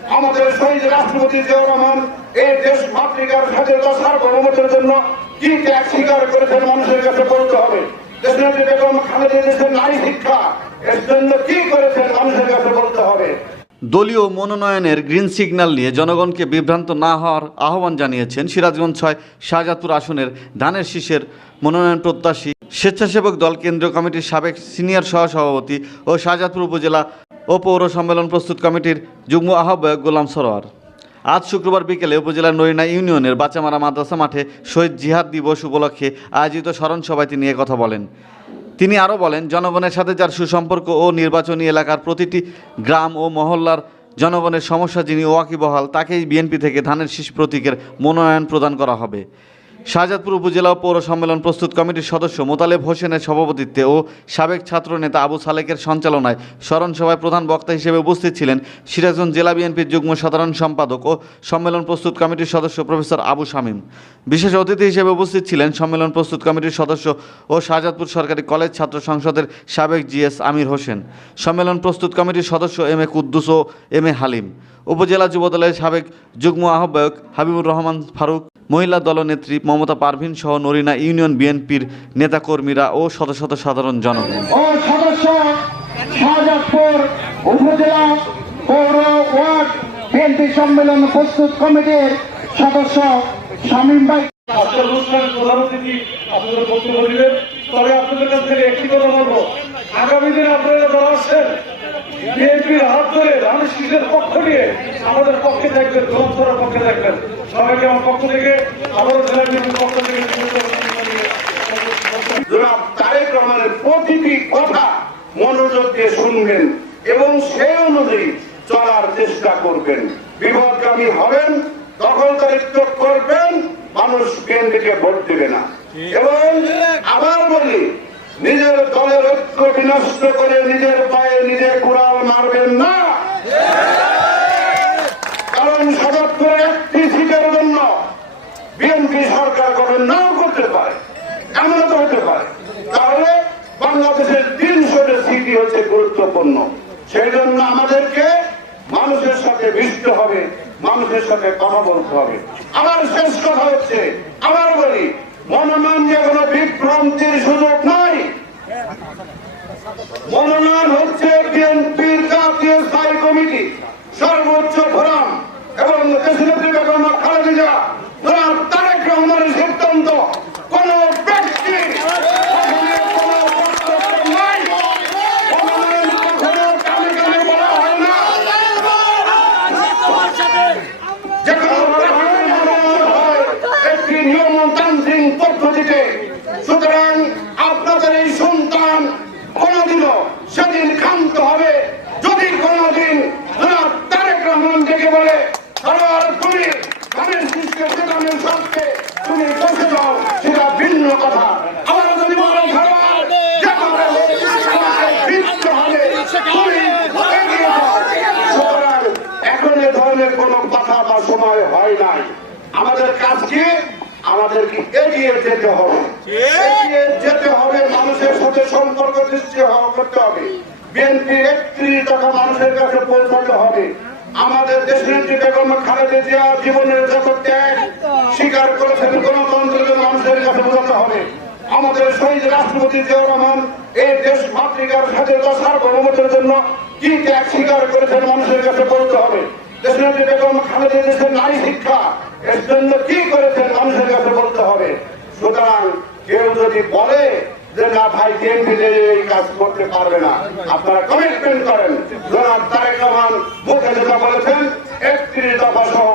আমাদের শহীদ রাষ্ট্রপতি জিয়াউর রহমান এই দেশ মাতৃকার স্বাধীনতা সার্বভৌমত্বের জন্য কি ত্যাগ স্বীকার করেছেন মানুষের কাছে বলতে হবে। দেশনেত্রী বেগম খালেদা দেশের নারী শিক্ষা, এর জন্য কি করেছেন মানুষের কাছে বলতে হবে। দলীয় মনোনয়নের গ্রিন সিগন্যাল নিয়ে জনগণকে বিভ্রান্ত না হওয়ার আহ্বান জানিয়েছেন সিরাজগঞ্জ ছয় শাহজাদপুর আসনের ধানের শীষের মনোনয়ন প্রত্যাশী স্বেচ্ছাসেবক দল কেন্দ্রীয় কমিটির সাবেক সিনিয়র সহসভাপতি ও শাহজাদপুর উপজেলা ও পৌর সম্মেলন প্রস্তুত কমিটির যুগ্ম আহ্বায়ক গোলাম সরোয়ার। আজ শুক্রবার বিকেলে উপজেলার নরিনা ইউনিয়নের বাচ্চামারা মাদ্রাসা মাঠে শহীদ জিহাদ দিবস উপলক্ষে আয়োজিত স্মরণ সভায় তিনি কথা বলেন। তিনি আরও বলেন, জনগণের সাথে যার সুসম্পর্ক ও নির্বাচনী এলাকার প্রতিটি গ্রাম ও মহল্লার জনগণের সমস্যা যিনি ওয়াকিবহাল, তাকেই বিএনপি থেকে ধানের শীষ প্রতীকের মনোনয়ন প্রদান করা হবে। শাহজাদপুর উপজেলা পৌর সম্মেলন প্রস্তুত কমিটির সদস্য মোতালেব হোসেনের সভাপতিত্বে ও সাবেক ছাত্র নেতা আবু সালেকের সঞ্চালনায় স্মরণ সভায় প্রধান বক্তা হিসেবে উপস্থিত ছিলেন সিরাজগঞ্জ জেলা বিএনপির যুগ্ম সাধারণ সম্পাদক ও সম্মেলন প্রস্তুত কমিটির সদস্য প্রফেসর আবু শামীম। বিশেষ অতিথি হিসেবে উপস্থিত ছিলেন সম্মেলন প্রস্তুত কমিটির সদস্য ও শাহজাদপুর সরকারি কলেজ ছাত্র সংসদের সাবেক জিএস আমির হোসেন। সম্মেলন প্রস্তুত কমিটির সদস্য এম এ কুদ্দুস ও এম এ হালিম। উপজেলা যুবদলের সাবেক যুগ্ম আহ্বায়ক হাবিবুর রহমান ফারুক মহিলা দলনেত্রী মমতা পারভিন সহ নরিনা ইউনিয়ন বিএনপির নেতাকর্মীরা ও শত শত সাধারণ জনগণ। ও সদস্য শাহজাদপুর উপজেলা পৌর ওয়ার্ড বিএনপি সম্মেলন প্রস্তুত কমিটির সদস্য শামীম ভাই। আজকের অনুষ্ঠানের প্রধান অতিথি আপনাদের বক্তব্য দিবেন। তবে আপনাদের কাছ থেকে একটি কথা বলব। আগামী দিনে আপনারা যারা আসছেন বিএনপির হাত ধরে ধানের শীষের পক্ষ নিয়ে আমাদের পক্ষে থাকবেন গ্রন্থরের পক্ষে থাকবেন। সবাইকে আমার পক্ষ থেকে আমাদের জেলা বিএনপির পক্ষ থেকে তারেক রহমানের প্রতিটি কথা মনোযোগ দিয়ে শুনবেন এবং সেই অনুযায়ী চলার চেষ্টা করবেন। বিপদগামী হবেন দখলদারিত্ব করবেন, মানুষ বিএনপিকে ভোট দেবে না। এবং আবার বলি, নিজের দলের ঐক্য বিনষ্ট করে নিজের পায়ে নিজের মারবেন না। কারণ সদস্যের একটি সিটের জন্য বিএনপি সরকার গঠন নাও করতে পারে এমন তো হতে পারে। তাহলে বাংলাদেশের তিনশোটি সিটি হচ্ছে গুরুত্বপূর্ণ। সেই জন্য আমাদেরকে মানুষের সাথে মিশতে হবে, মানুষের সাথে কথা বলতে হবে। আমার শেষ কথা হচ্ছে আবার বলি, মনোনয়ন নিয়ে কোনো বিভ্রান্তির সুযোগ নাই মনোনয়ন হচ্ছে বিএনপির জাতীয় স্থায়ী কমিটি, সর্বোচ্চ ফোরাম এবং দেশনেত্রী বেগম জনাব তারেক রহমানের সিদ্ধান্ত, কোন ব্যক্তি সুতরাং আপনাদের এই সন্তান কোনদিনও সেদিন ক্ষান্ত হবে যদি কোনদিন জনাব তারেক রহমান ডেকে বলে সরোয়ার তুমি ধানের শীর্ষে সেখানে সবকে তুমি বসে যাও সেটা ভিন্ন কথা আমার যদি বলো সরোয়ার যেভাবে হোক আমাকে ফিরতে হবে তুমি এগিয়ে যাও সুতরাং এখন এ ধরনের কোন কথা বা হয় নাই। আমাদের কাজ কি? আমাদেরকে এগিয়ে যেতে হবে। এগিয়ে যেতে হবে মানুষের সাথে সম্পর্ক সৃষ্টি করতে হবে। বিএনপির একত্রিশ টাকা মানুষের কাছে পৌঁছাতে হবে। আমাদের দেশের যে বেগম খালেদা জিয়া জীবনের যত ত্যাগ স্বীকার করেছেন গণতন্ত্রকে মানুষের কাছে বোঝাতে হবে। আমাদের শহীদ রাষ্ট্রপতি জিয়াউর রহমান এই দেশ মাতৃকার স্বাধীনতা সার্বভৌমত্বের জন্য কি ত্যাগ স্বীকার করেছেন মানুষের কাছে বলতে হবে। দেশনেত্রী বেগম খালেদা দেশের নারী শিক্ষা এর জন্য কি করেছেন মানুষের কাছে বলতে হবে। সুতরাং কেউ যদি বলে যে, না ভাই বিএনপি এই কাজ করতে পারবে না। আপনারা কমিটমেন্ট করেন। জনাব তারেক রহমান মুখে যেটা বলেছেন, একত্রিশ দফা সহ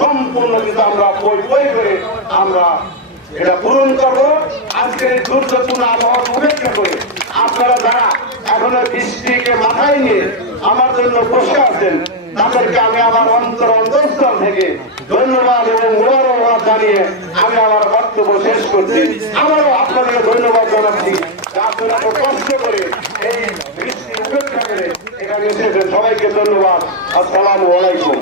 সম্পূর্ণ কিন্তু আমরা বই বই করে আমরা এটা পূরণ করব। আজকের এই দুর্যোগপূর্ণ আবহাওয়া উপেক্ষা করে আপনারা যারা এখনও বৃষ্টিকে মাথায় নিয়ে আমার জন্য বসে আছেন তাদেরকে আমি আমার অন্তর অন্তঃস্থল থেকে ধন্যবাদ এবং গৌরবাদ জানিয়ে আমি আমার বক্তব্য শেষ করছি। আমারও আপনাদেরকে ধন্যবাদ জানাচ্ছি সবাইকে ধন্যবাদ। আসসালামু আলাইকুম।